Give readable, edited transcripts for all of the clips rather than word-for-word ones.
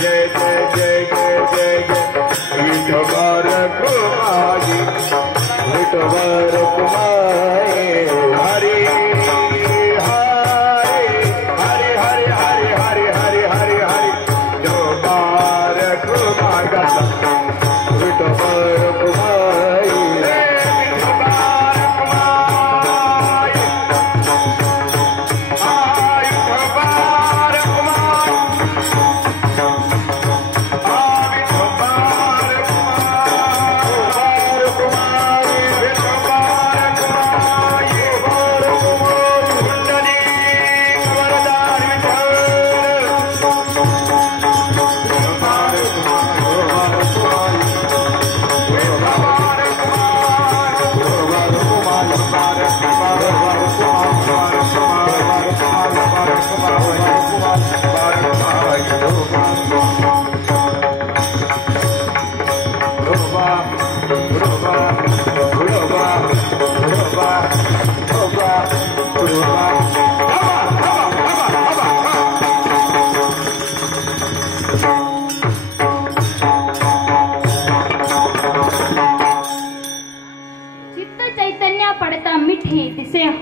जय जय जय जय जय जय विठोबार कुमारी विठोबार कुमारी हरि हरि हरि हरि हरि हरि हरि हरि विठोबार कुमारी विठोबार कुमारी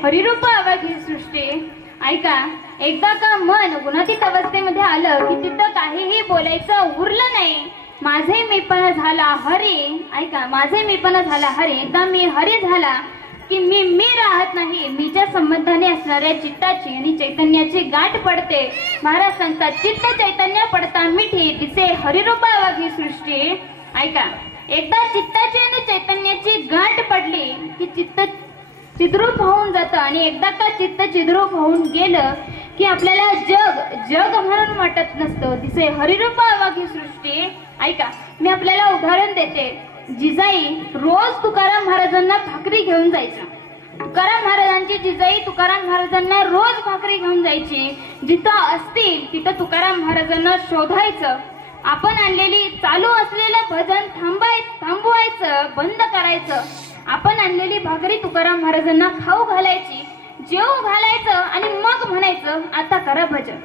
हरिरूप अवघी सृष्टी ऐका एकदा का मन गुणातीत अवस्थेमध्ये आलं की तिथं काहीही बोलायचं उरलं नाही. माझे मीपणा झाला हरी. ऐका माझे मीपणा झाला हरी. एकदा मी हरी झाला की मी राहत नाही. मीच्या संबंधाने असणाऱ्या चित्ताची आणि चैतन्याची गाठ पडते. महाराज सांगतात चित्त चैतन्य पडता मिठी तिचे हरिरूप अवघी सृष्टी. ऐका एकदा चित्ताची आणि चैतन्याची गाठ पडली की चित्त चिद्रूप होऊन जातं आणि एकदा का चित्त चिद्रूप होऊन गेलं की आपल्याला जग जग म्हणून वाटत नसतं. तिचे हरिरूप अवघी सृष्टी. ऐका मी आपल्याला उदाहरण देते. जिजाई रोज तुकाराम महाराजांना भाकरी घेऊन जायच्या. तुकाराम महाराजांची जिजाई तुकाराम महाराजांना रोज भाकरी घेऊन जायची. जिथं असतील तिथं तुकाराम महाराजांना शोधायचं. आपण आणलेली चालू असलेलं भजन थांबवायचं बंद करायचं. आपण आणलेली भाकरी तुकाराम महाराजांना खाऊ घालायची, जेवू घालायचं आणि मग म्हणायचं आता करा भजन.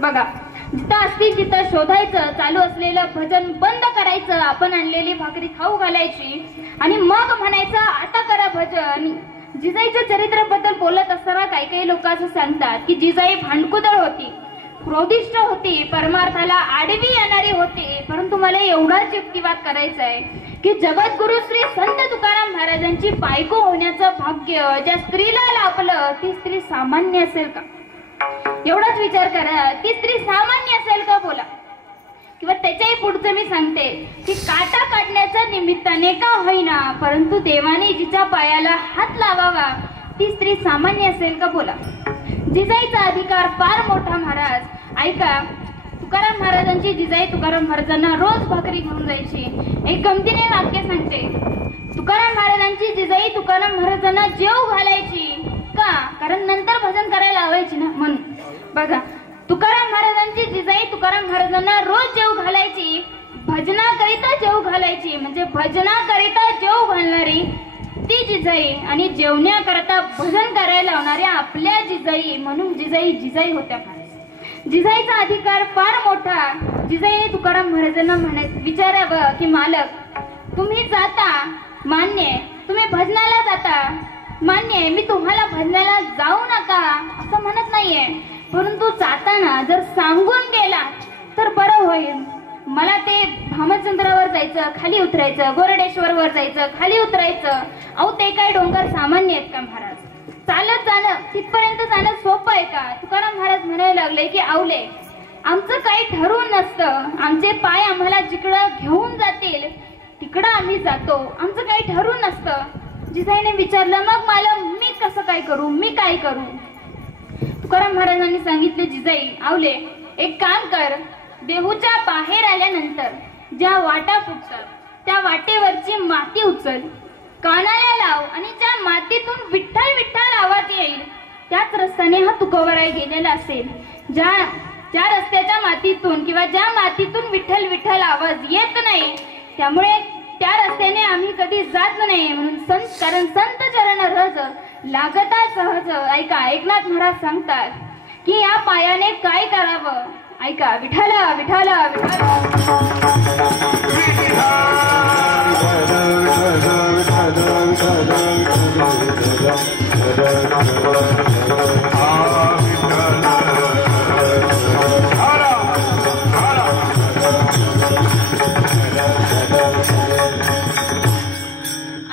बघा जिथं असतील तिथं शोधायचं. चालू असलेलं भजन बंद करायचं. आपण आणलेली भाकरी खाऊ घालायची आणि मग म्हणायचं आता करा भजन. जिजाईच्या चरित्राबद्दल बोलत असताना काही लोक असं सांगतात की जिजाई भांडकुदळ होती, क्रोधिष्ठ होती, परमार्थाला आडवी येणारी होती. परंतु मला एवढाच युक्तिवाद करायचा आहे की जगद्गुरु श्री संत तुकाराम महाराजांची बायको होण्याचं भाग्य ज्या स्त्रीला लाभलं ती स्त्री सामान्य असेल का? एवढाच विचार करा. ती स्त्री सामान्य असेल का बोला. किंवा त्याच्याही पुढचं मी सांगते की काटा काढण्याच्या निमित्ताने का होईना परंतु देवाने जिच्या पायाला हात लावावा ती स्त्री सामान्य असेल का बोला. जिजाईचा अधिकार फार मोठा महाराज. ऐका तुकाराम महाराजांची जिजाई तुकाराम महाराजांना रोज भाकरी घेऊन जायची. एक गमतीने वाक्य सांगते. तुकाराम महाराजांची जिजाई तुकाराम महाराजांना जेव घालायची का? कारण नंतर भजन करायला लावायची ना म्हणून. बघा तुकाराम महाराजांची जिजाई तुकाराम महाराजांना रोज जेव घालायची. भजनाकरिता जेव घालायची म्हणजे भजनाकरिता जेव घालणारी ती जिजाई आणि जेवण्याकरता भजन करायला लावणाऱ्या आपल्या जिजाई म्हणून जिजाई जिजाई होत्या. जिजाईचा अधिकार फार मोठा. जिजाईने तुकाराम महाराजांना विचारावं की मालक तुम्ही जाता मान्य, तुम्ही भजनाला जाता मान्य, मी तुम्हाला भजनाला जाऊ नका असं म्हणत नाहीये. परंतु जाताना जर सांगून गेला तर बरं होईल. मला ते भामचंद्रावर जायचं खाली उतरायचं, गोरडेश्वरवर जायचं खाली उतरायचं. अहो ते काय डोंगर सामान्य आहेत का महाराज? चालत जाणं तिथपर्यंत जाणं सोपं आहे का? तुकाराम महाराज म्हणायला लागले की आवले आमचं काही ठरवून नसतं. आमचे पाय आम्हाला जिकडं घेऊन जातील तिकडं आम्ही जातो. आमचं काही ठरवून नसतं. जिजाईने विचारलं मग मला मी कसं काय करू, मी काय करू? तुकाराम महाराजांनी सांगितले जिजाई आवले एक काम कर. देहूच्या बाहेर आल्यानंतर ज्या वाटा फुटतात त्या वाटेवरची माती उचल, कानाला लाव आणि ज्या मातीतून विठ्ठल विठ्ठल आवाज येईल त्याच रस्त्याने हा तुकोबराय गेलेला असेल. ज्या रस्त्याच्या मातीतून किंवा ज्या मातीतून विठ्ठल विठ्ठल आवाज येत नाही त्यामुळे त्या रस्त्याने आम्ही कधी जात नाही म्हणून कारण संत चरण रज लागता सहज. ऐका एकनाथ महाराज सांगतात की या पायाने काय करावं. ऐका विठाला विठाला विठाला.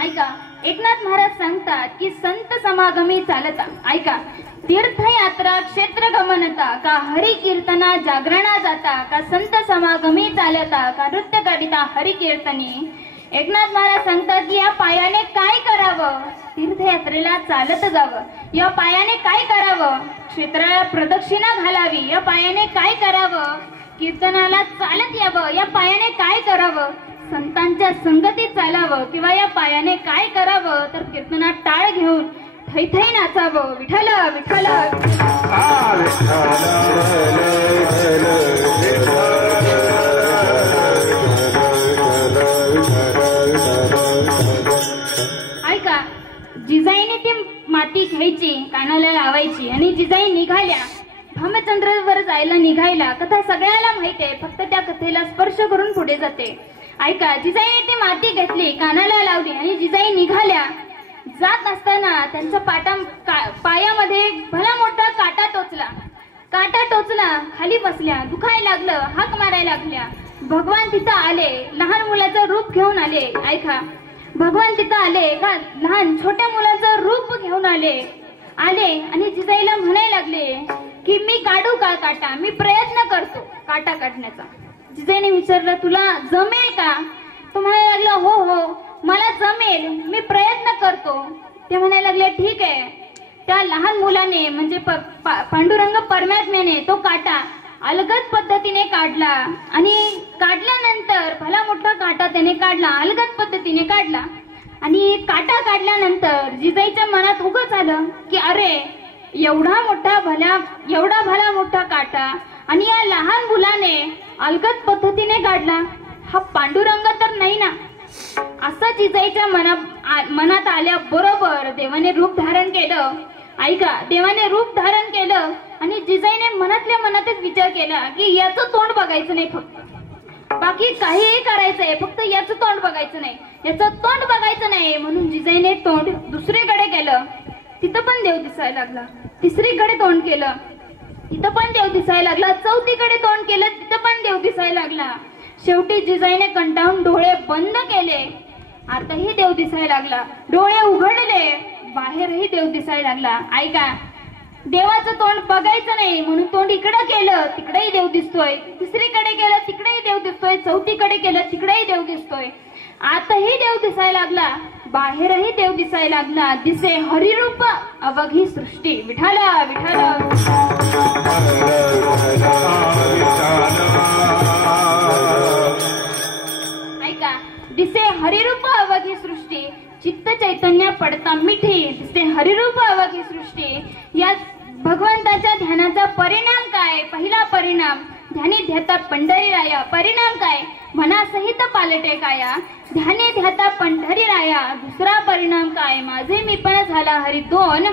ऐका एकनाथ महाराज सांगतात की संत समागमी चालता. ऐका तीर्थयात्रा क्षेत्र गमनता का हरि कीर्तना जागरणा जाता का संत समागमी चालता का नृत्य करिता हरि कीर्तनी. एकनाथ महाराज सांगतात की या पायाने काय करावं, तीर्थयात्रेला चालत जावं. या पायाने काय करावं, क्षेत्राला प्रदक्षिणा घालावी. या पायाने काय करावं, कीर्तनाला चालत यावं. या पायाने काय करावं, संतांच्या संगतीत चालावं. किंवा या पायाने काय करावं तर कीर्तनात टाळ घेऊन थैथै नाचावं. विठ्ठल विठ्ठल. ऐका जिजाईने ती माती घ्यायची, कानाला लावायची आणि जिजाई निघाल्या भामचंद्रावर जायला निघायला. कथा सगळ्याला माहिती आहे, फक्त त्या कथेला स्पर्श करून पुढे जाते. ऐका जिजाईने ती माती घेतली, कानाला लावली आणि जिजाई निघाल्या. जात असताना त्यांच्या पायामध्ये भला मोठा काटा टोचला. काटा टोचला, खाली बसल्या, दुखायला लागलं, हाक मारायला लागल्या. भगवान तिथं आले, लहान मुलाचं रूप घेऊन आले. ऐका भगवान तिथं आले, का लहान छोट्या मुलाचं रूप घेऊन आले आणि जिजाईला म्हणायला लागले की मी काढू का काटा, मी प्रयत्न करतो काटा काढण्याचा. जिजाईने विचारलं तुला जमेल का. तो म्हणायला लागला हो हो मला जमेल, मी प्रयत्न करतो. ते म्हणायला लागले ठीक आहे. त्या लहान मुलाने म्हणजे पांडुरंग परमात्म्याने तो काटा अलगद पद्धतीने काढला आणि काढल्यानंतर भला मोठा काटा त्याने काढला, अलगद पद्धतीने काढला. आणि काटा काढल्यानंतर जिजाईच्या मनात उगच आलं की अरे एवढा भला मोठा काटा आणि या लहान मुलाने अलगद पद्धतीने काढला, हा पांडुरंग तर नाही ना. असं जिजाईच्या मनात आल्या बरोबर देवाने रूप धारण केलं. ऐका देवाने रूप धारण केलं आणि जिजाईने मनातल्या मनातच विचार केला की याचं तोंड बघायचं नाही, फक्त बाकी काहीही करायचंय, फक्त याचं तोंड बघायचं नाही, याचं तोंड बघायचं नाही. म्हणून जिजाईने तोंड दुसरीकडे केलं, तिथं पण देव दिसायला लागला. तिसरीकडे तोंड केलं, तिथं पण देव दिसायला लागला. चौथीकडे तोंड केलं, तिथं पण देव दिसायला लागला. शेवटी जिजाईने कंटाळून डोळे बंद केले, आतही देव दिसायला लागला. डोळे उघडले, बाहेरही देव दिसायला लागला. ऐका देवाचं तोंड बघायचं नाही म्हणून तोंड इकडं केलं, तिकडेही देव दिसतोय. तिसरीकडे केलं, तिकडेही देव दिसतोय. चौथीकडे केलं, तिकडेही देव दिसतोय. आतही देव दिसायला लागला, बाहेरही देव दिसायला लागला. दिसे हरिरूप अवघी सृष्टी. विठाला विठाला. ऐका दिसे हरिरूप अवघी सृष्टी, चित्त चैतन्य पडता मिठी. दिसे हरिरूप अवघी सृष्टी. या भगवंताच्या ध्यानाचा परिणाम काय. पहिला परिणाम ध्यानी ध्याता पंढरी राया. परिणाम काय, मनासहित पालटे काया. ध्याने ध्याता पंढरी राया. दुसरा परिणाम काय, माझे मीपण झाला हरी. दोन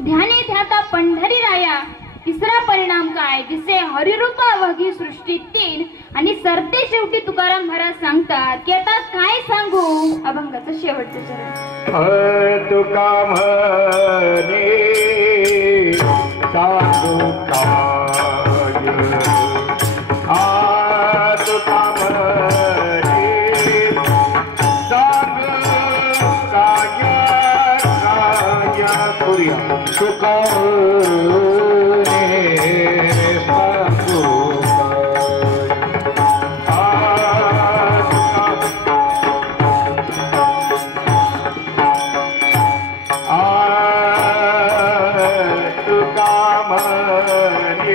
ध्याने ध्याता पंढरी राया. तिसरा परिणाम काय, दिसे हरिरूप अवघी सृष्टी. तीन आणि सरते शेवटी तुकाराम महाराज सांगतात की आता काय सांगू. अभंगाचं शेवटचं चरण. तुका म्हणे सांगू काय, तुका म्हणे सांगू काय करूया. तुका तुका म्हणे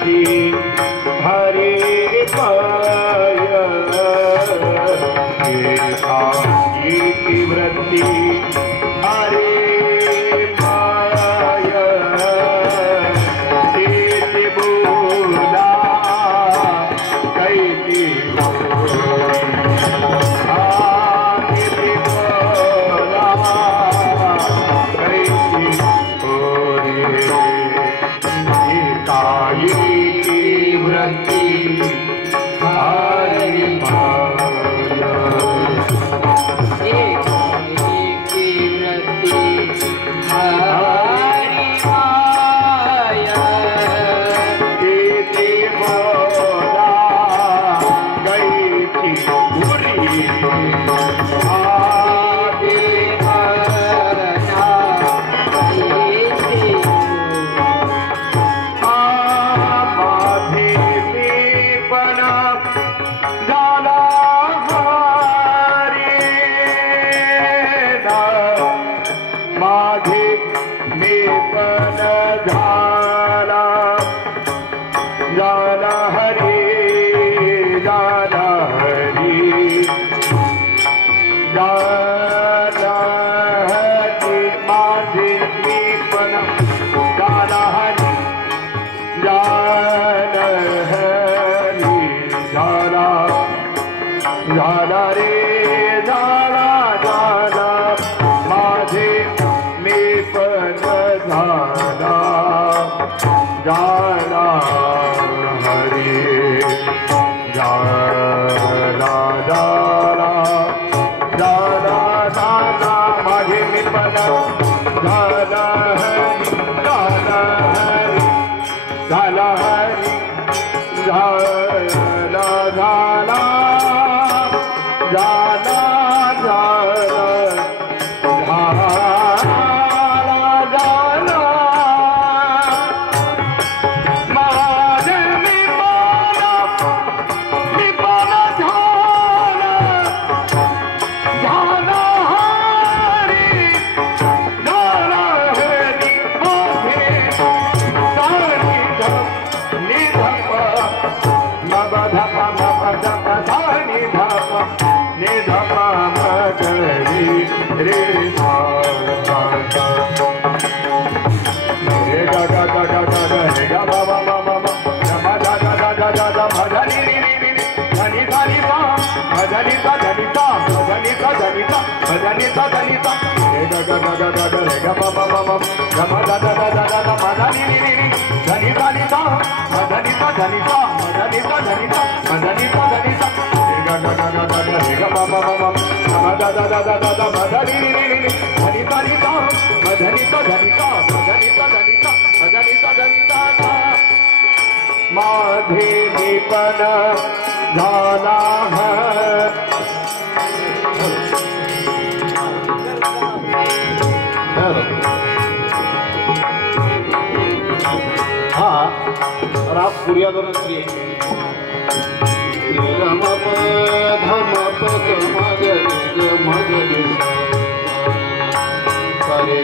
वृत्ति हरे पाय एकाकी वृत्ति हरे पाय कैसे बोला कैसी माझे निपन झाला हा राग पुर्यावरून प्रिय रम धम पद मगरी करे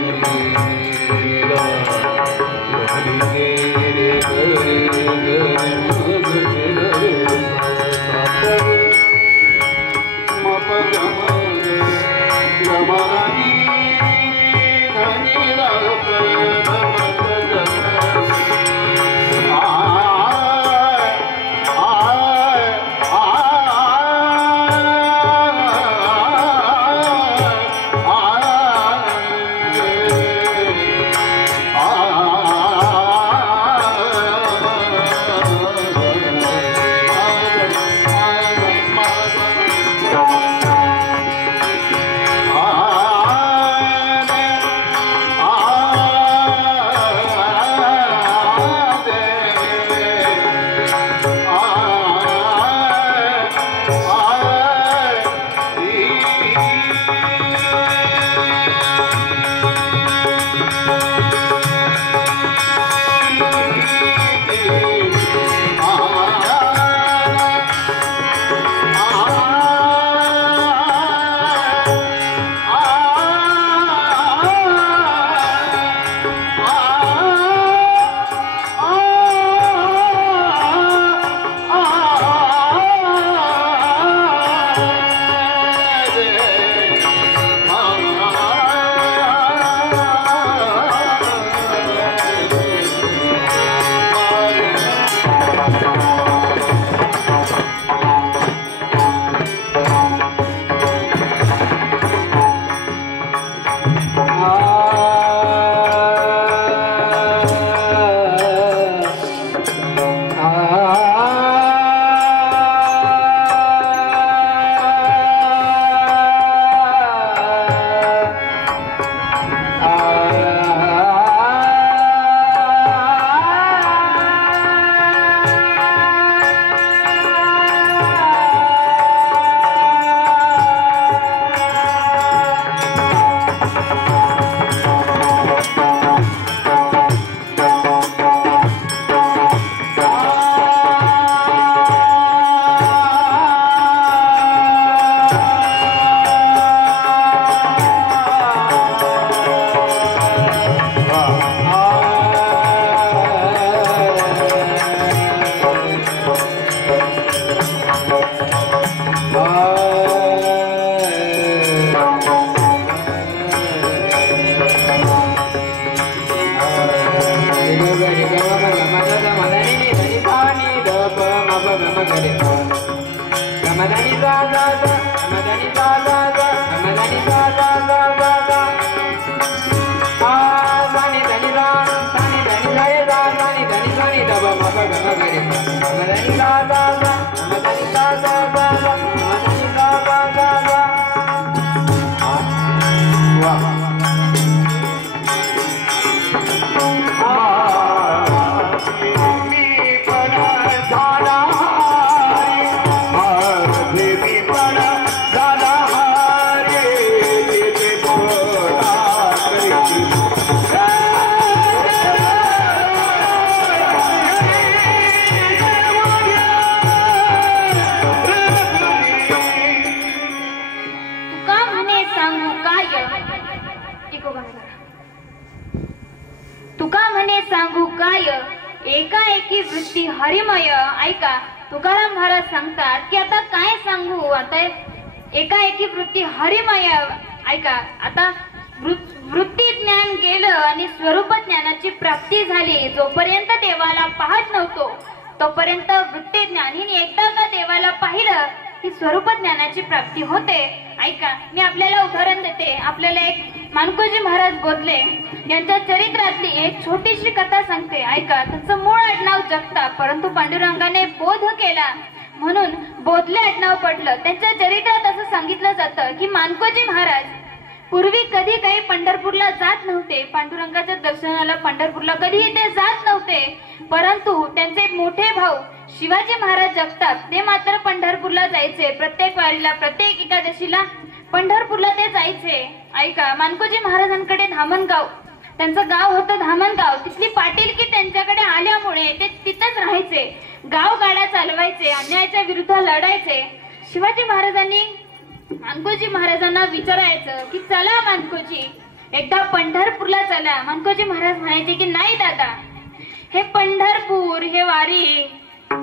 तुका म्हणे सांगू काय एकाएकी वृत्ती हरिमय. ऐका तुकाराम महाराज सांगतात की आता काय सांगू, आता एकाएकी वृत्ती हरिमय. ऐका आता वृत्ती ज्ञान गेलं आणि स्वरूप ज्ञानाची प्राप्ती झाली. जोपर्यंत देवाला पाहत नव्हतो तोपर्यंत वृत्ती ज्ञान ही एकदा का देवाला पाहिलं की स्वरूप ज्ञानाची प्राप्ती होते. ऐका मी आपल्याला उदाहरण देते. आपल्याला एक मानकोजी महाराज बोधले यांच्या चरित्रातली एक छोटीशी कथा सांगते. ऐका त्यांचं मूळ आडनाव जगताप, परंतु पांडुरंगाने बोध केला म्हणून बोधले आडनाव पडलं. त्यांच्या चरित्रात असं सांगितलं जातं की मानकोजी महाराज पूर्वी कधी काही पंढरपूरला जात नव्हते. पांडुरंगाच्या दर्शनाला पंढरपूरला कधीही ते जात नव्हते. परंतु त्यांचे मोठे भाऊ शिवाजी महाराज जगताप ते मात्र पंढरपूरला जायचे. प्रत्येक वारीला प्रत्येक एकादशीला पंढरपूरला ते जायचे. ऐका मानकोजी महाराजांकडे धामणगाव त्यांचं गाव होतं धामणगाव. तिथली पाटीलकी त्यांच्याकडे आल्यामुळे ते तिथंच राहायचे. गाव गाडा चालवायचे, अन्यायाच्या विरुद्ध लढायचे. शिवाजी महाराजांनी मानकोजी महाराजांना विचारायचं की चला मानकोजी एकदा पंढरपूरला चला. मानकोजी महाराज म्हणायचे की नाही दादा, हे पंढरपूर, हे वारी,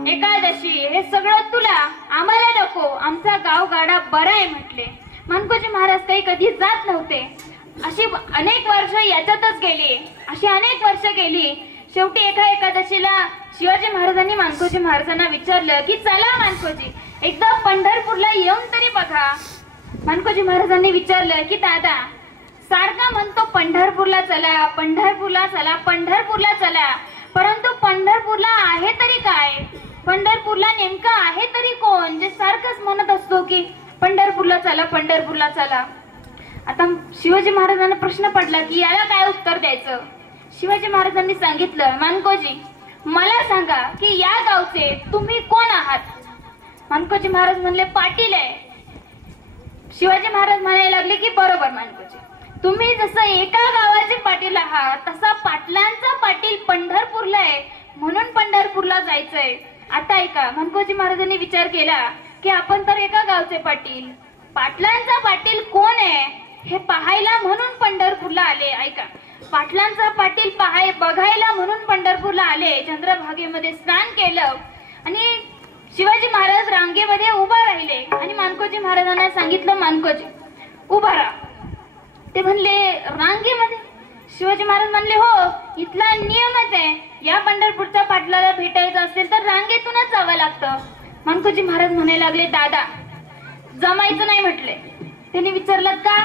एकादशी हे सगळं तुला, आम्हाला नको. आमचा गाव गाडा बरा आहे म्हटले. मानकोजी महाराज काही कधी जात नव्हते. अशी अनेक वर्ष याच्यातच गेली. अशी अनेक वर्ष गेली. शेवटी एका एकादशीला शिवाजी महाराजांनी मानकोजी महाराजांना विचारलं की चला मानकोजी एकदा पंढरपूरला येऊन तरी बघा. मानकोजी महाराजांनी विचारलं की दादा सारखा म्हणतो पंढरपूरला चला, पंढरपूरला चला, पंढरपूरला चला, परंतु पंढरपूरला आहे तरी काय? पंढरपूरला नेमका आहे तरी कोण जे सारखंच म्हणत असतो की पंढरपूरला चला, पंढरपूरला चला. आता शिवाजी महाराजांना प्रश्न पडला की याला काय उत्तर द्यायचं. शिवाजी महाराजांनी सांगितलं मानकोजी मला सांगा की या गावचे तुम्ही कोण आहात. मानकोजी महाराज म्हणले पाटील आहे. शिवाजी महाराज म्हणायला लागले की बरोबर मानकोजी, तुम्ही जसं एका गावाचे पाटील आहात तसा पाटलांचा पाटील पंढरपूरला आहे म्हणून पंढरपूरला जायचंय. आता ऐका मानकोजी महाराजांनी विचार केला की आपण तर एका गावचे पाटील, पाटलांचा पाटील कोण आहे हे पाहायला म्हणून पंढरपूरला आले. ऐका पाटलांचा पाटील बघायला म्हणून पंढरपूरला आले. चंद्रभागेमध्ये स्नान केलं आणि शिवाजी महाराज रांगेमध्ये उभा राहिले आणि मानकोजी महाराजांना सांगितलं मानकोजी उभा राहा. ते म्हणले रांगेमध्ये? शिवाजी महाराज म्हणले हो, इथला नियमच आहे, या पंढरपूरच्या पाटलाला भेटायचं असेल तर रांगेतूनच जावं लागतं. मानकोजी महाराज म्हणायला लागले दादा जमायचं नाही म्हटले. त्यांनी विचारलं का?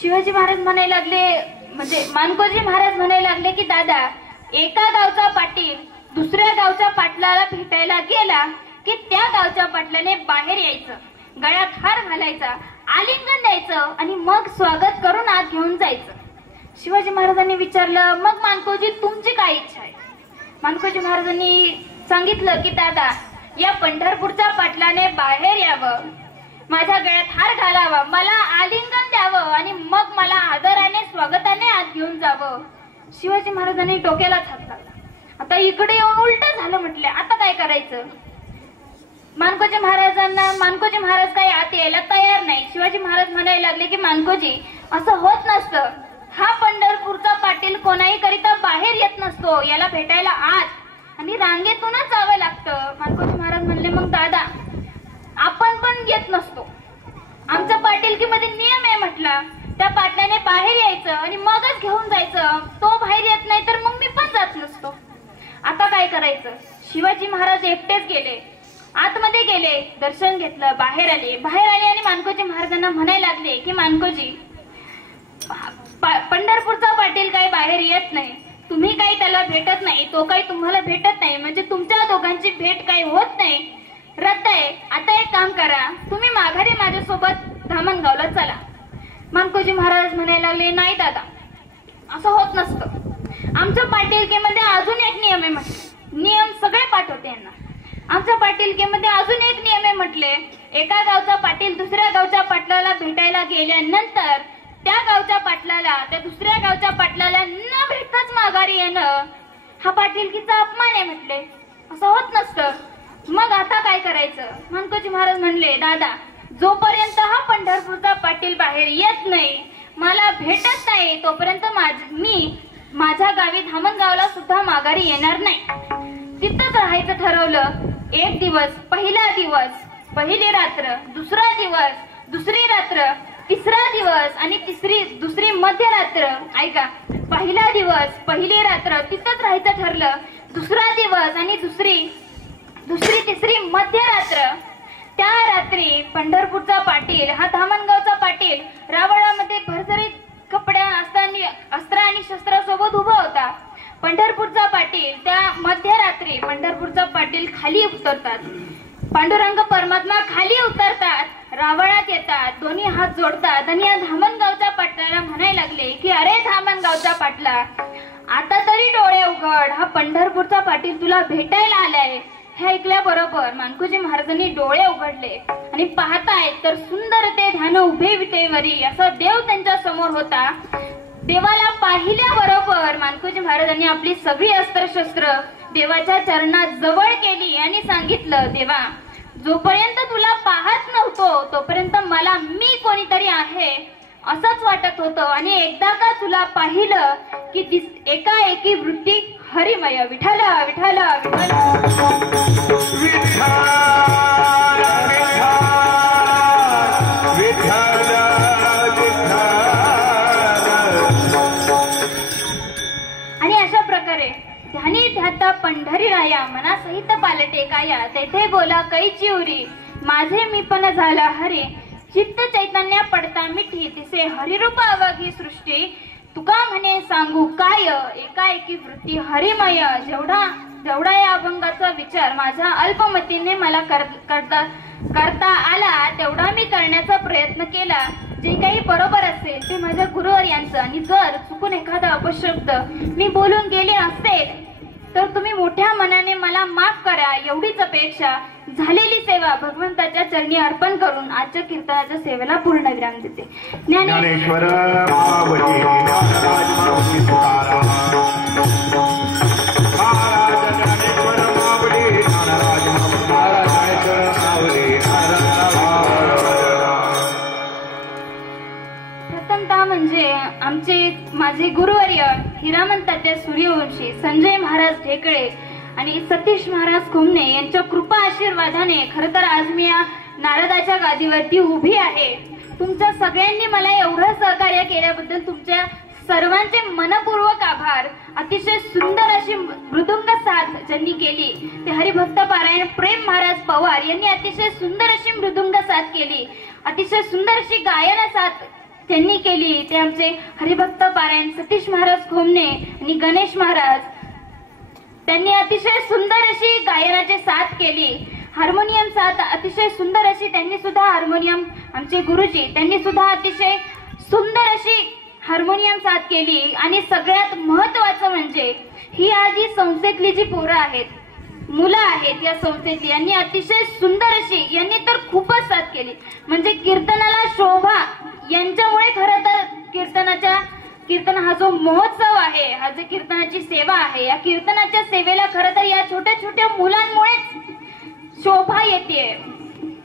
शिवाजी महाराज म्हणायला लागले म्हणजे मानकोजी महाराज म्हणायला लागले की दादा एका गावचा पाटील दुसऱ्या गावच्या पाटलाला भेटायला गेला की त्या गावच्या पाटलाने बाहेर यायचं, गळ्यात हार घालायचा, आलिंगन द्यायचं आणि मग स्वागत करून आत घेऊन जायचं. शिवाजी महाराजांनी विचारलं मग मानकोजी तुमची काय इच्छा आहे? मानकोजी महाराजांनी सांगितलं की दादा या पंढरपूरच्या पाटलाने बाहेर यावं, माझ्या गळ्यात हार घालावा, मला आलिंगन द्यावं आणि मग मला आदराने स्वागताने आत घेऊन जावं. शिवाजी महाराजांनी डोक्यालाच हात घातला. आता इकडे येऊन उलट झालं म्हटलं. आता काय करायचं? मानकोजी महाराज काही आत यायला तयार नाही. शिवाजी महाराज म्हणायला लागले की मानकोजी असं होत नसतं, हा पंढरपूरचा पाटील कोणाही करिता बाहेर येत नसतो, याला भेटायला आत आणि रांगेतूनच जावं लागतं. मानकोजी महाराज म्हणले मग दादा आपण पण येत नसतो, आमच्या पाटीलकीमध्ये नियम आहे म्हटला, त्या पाटलाने बाहेर यायचं आणि मगच घेऊन जायचं, तो बाहेर येत नाही तर मग मी पण जात नसतो. आता काय करायचं? शिवाजी महाराज एकटेच गेले, आतमध्ये गेले, दर्शन घेतलं, बाहेर आले आणि मानकोजी महाराजांना म्हणायला लागले की मानकोजी पंढरपूरचा पाटील काही बाहेर येत नाही, तुम्ही काही त्याला भेटत नाही, तो काही तुम्हाला भेटत नाही, म्हणजे तुमच्या दोघांची भेट काही होत नाही, रद्द आहे. आता एक काम करा, तुम्ही माघारी माझ्यासोबत धामणगावला चला. मानकोजी महाराज म्हणायला लागले, नाही दादा, असं होत नसतं. आमच्या पाटीलकीमध्ये अजून एक नियम आहे म्हटले. नियम सगळे पाठवते यांना. आमच्या पाटीलकीमध्ये अजून एक नियम आहे म्हटले. एका गावचा पाटील दुसऱ्या गावच्या पाटलाला भेटायला गेल्यानंतर त्या गावच्या पाटलाला त्या दुसऱ्या गावच्या पाटलाला न भेटताच माघारी येणं हा पाटीलकीचा अपमान आहे म्हटले. असं होत नसतं. मग आता काय करायचं? मानकोजी महाराज म्हणले, दादा, जोपर्यंत हा पंढरपूरचा पाटील बाहेर येत नाही, मला भेटत नाही, तोपर्यंत मी माझ्या गावी धामणगावला सुद्धा माघारी येणार नाही. तिथंच राहायचं ठरवलं. एक दिवस, पहिला दिवस, पहिली रात्र, दुसरा दिवस, दुसरी रात्र, तिसरा दिवस आणि दुसरी मध्यरात्र. ऐका, पहिला दिवस, पहिली रात्र तिथंच राहायचं ठरलं. दुसरा दिवस आणि दुसरी तिसरी मध्यरात्र. त्या रात्री पंढरपूरचा पाटील हा धामणगावचा पाटील रावणामध्ये भरभरीत कपड्या अस्त्र आणि शस्त्रासोबत उभा होता. पंढरपूरचा पाटील त्या मध्यरात्री पंढरपूरचा पाटील खाली उतरतात. पांडुरंग परमात्मा खाली उतरतात, रावणात येतात, दोन्ही हात जोडतात आणि या धामणगावच्या पाटलाला म्हणायला लागले की, अरे धामणगावचा पाटला, आता तरी डोळे उघड, हा पंढरपूरचा पाटील तुला भेटायला आलाय. हे ऐकल्याबरोबर मानकोजी महाराजांनी डोळे उघडले आणि पाहतायत तर सुंदर ते ध्यान उभे विटेवरी असा देव त्यांच्या समोर होता. देवाला पाहिल्याबरोबर मानकोजी महाराजांनी आपली सगळी अस्त्रशस्त्र देवाच्या चरणात जवळ केली आणि सांगितलं, देवा, जोपर्यंत तुला पाहत नव्हतो तोपर्यंत मला मी कोणीतरी आहे असंच वाटत होतं, आणि एकदा का तुला पाहिलं की एकाएकी वृत्ती हरिमय. विठ्ठल विठ्ठल आणि अशा प्रकारे ध्यानी ध्याता पंढरी राया, मनासहित पालटे काया, तेथे बोला कैची उरी, माझे मी पण झाला हरी, चित्त चैतन्य पडता मिठी, तिसे हरिरूप अवघी सृष्टी, तुका म्हणे सांगू काय, एकाएकी वृत्ती हरिमय. जेवढा या अभंगाचा विचार माझ्या अल्पमतीने मला करता आला तेवढा मी करण्याचा प्रयत्न केला. जे काही बरोबर असेल ते माझ्या गुरुवर्यांचं, आणि जर चुकून एखादा अपशब्द मी बोलून गेले असेल तर तुम्ही मोठ्या मनाने मला माफ करा, एवढीच अपेक्षा. झालेली सेवा भगवंताच्या चरणी अर्पण करून आजच्या कीर्तनाच्या सेवेला पूर्ण विराम देते. ज्ञानेश्वर मावली नाराज माऊली तुकाराम, महाराज ज्ञानेश्वर मावली नाराज माऊली प्रथमतः म्हणजे माझे गुरुवर्य हिरामंतात्या सूर्यवंशी, संजय महाराज ढेकळे आणि सतीश महाराज खुमने यांच्या कृपा आशीर्वादाने खर तर आज मी या नारदाच्या गादीवरती उभी आहे. तुमच्या सगळ्यांनी मला एवढं सहकार्य केल्याबद्दल तुमच्या सर्वांचे मनपूर्वक आभार. अतिशय सुंदर अशी मृदुंग साथ ज्यांनी केली ते हरिभक्त पारायण प्रेम महाराज पवार यांनी अतिशय सुंदर अशी मृदुंग साथ केली. अतिशय सुंदर अशी गायन साथ त्यांनी केली ते आमचे हरिभक्त पारायण सतीश महाराज खोमने आणि गणेश महाराज. त्यांनी अतिशय सुंदर अशी गायनाची साथ केली. हार्मोनियम साथ अतिशय सुंदर अशी त्यांनी सुद्धा हार्मोनियम आमचे गुरुजी त्यांनी सुद्धा अतिशय सुंदर अशी हार्मोनियम साथ केली. आणि सगळ्यात महत्वाचं म्हणजे ही आजी संस्थेतली जी पोरं आहेत, मुलं आहेत या संस्थेतली, यांनी अतिशय सुंदर अशी, यांनी तर खूपच साथ केली. म्हणजे कीर्तनाला शोभा यांच्यामुळे खरं तर कीर्तन हा जो महोत्सव आहे, हा जो कीर्तनाची सेवा आहे, या कीर्तनाच्या सेवेला खरं तर या छोट्या छोट्या मुलांमुळेच शोभा येते.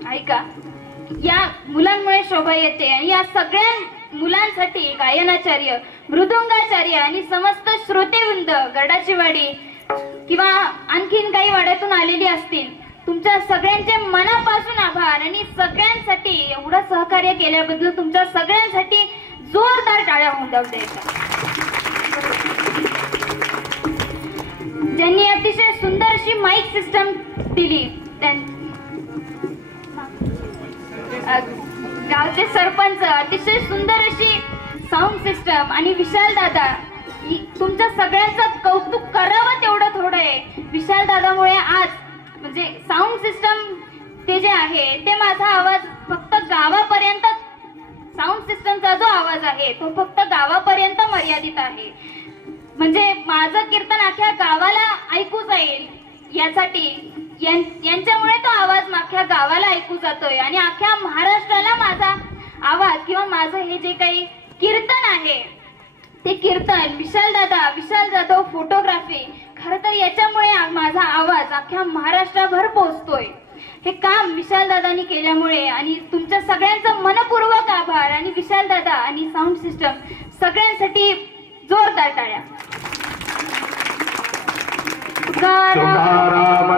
ऐका, या मुलांमुळे शोभा येते. आणि या सगळ्या मुलांसाठी गायनाचार्य, मृदुंगाचार्य आणि समस्त श्रोतेवृंद, गडाची वाडी किंवा आणखीन काही वाड्यातून आलेली असतील, तुमच्या सगळ्यांचे मनापासून आभार. आणि सगळ्यांसाठी एवढं सहकार्य केल्याबद्दल तुमच्या सगळ्यांसाठी जोरदार टाळ्या होऊन जाऊ द्यायच्या. ज्यांनी अतिशय सुंदर अशी माईक सिस्टम दिली, गावचे सरपंच, अतिशय सुंदर अशी साऊंड सिस्टम, आणि विशाल दादा तुमच्या सगळ्यांचं कौतुक करावं तेवढं थोडं आहे. विशाल दादामुळे आज म्हणजे साऊंड सिस्टम ते जे आहे ते माझा आवाज फक्त गावापर्यंत, साऊंड सिस्टमचा जो आवाज आहे तो फक्त गावापर्यंत मर्यादित आहे. म्हणजे माझं कीर्तन अख्ख्या गावाला ऐकू जाईल यासाठी यांच्यामुळे तो आवाज अख्ख्या गावाला ऐकू जातोय आणि अख्ख्या महाराष्ट्राला माझा आवाज किंवा माझं हे जे काही कीर्तन आहे ते कीर्तन विशाल जाधव फोटोग्राफी, खर तर याच्यामुळे माझा आवाज अख्ख्या महाराष्ट्राभर पोहोचतोय. हे काम विशाल दादांनी केल्यामुळे आणि तुमच्या सगळ्यांचं मनपूर्वक आभार. आणि विशाल दादा आणि साऊंड सिस्टम सगळ्यांसाठी जोरदार टाळ्या. तुकाराम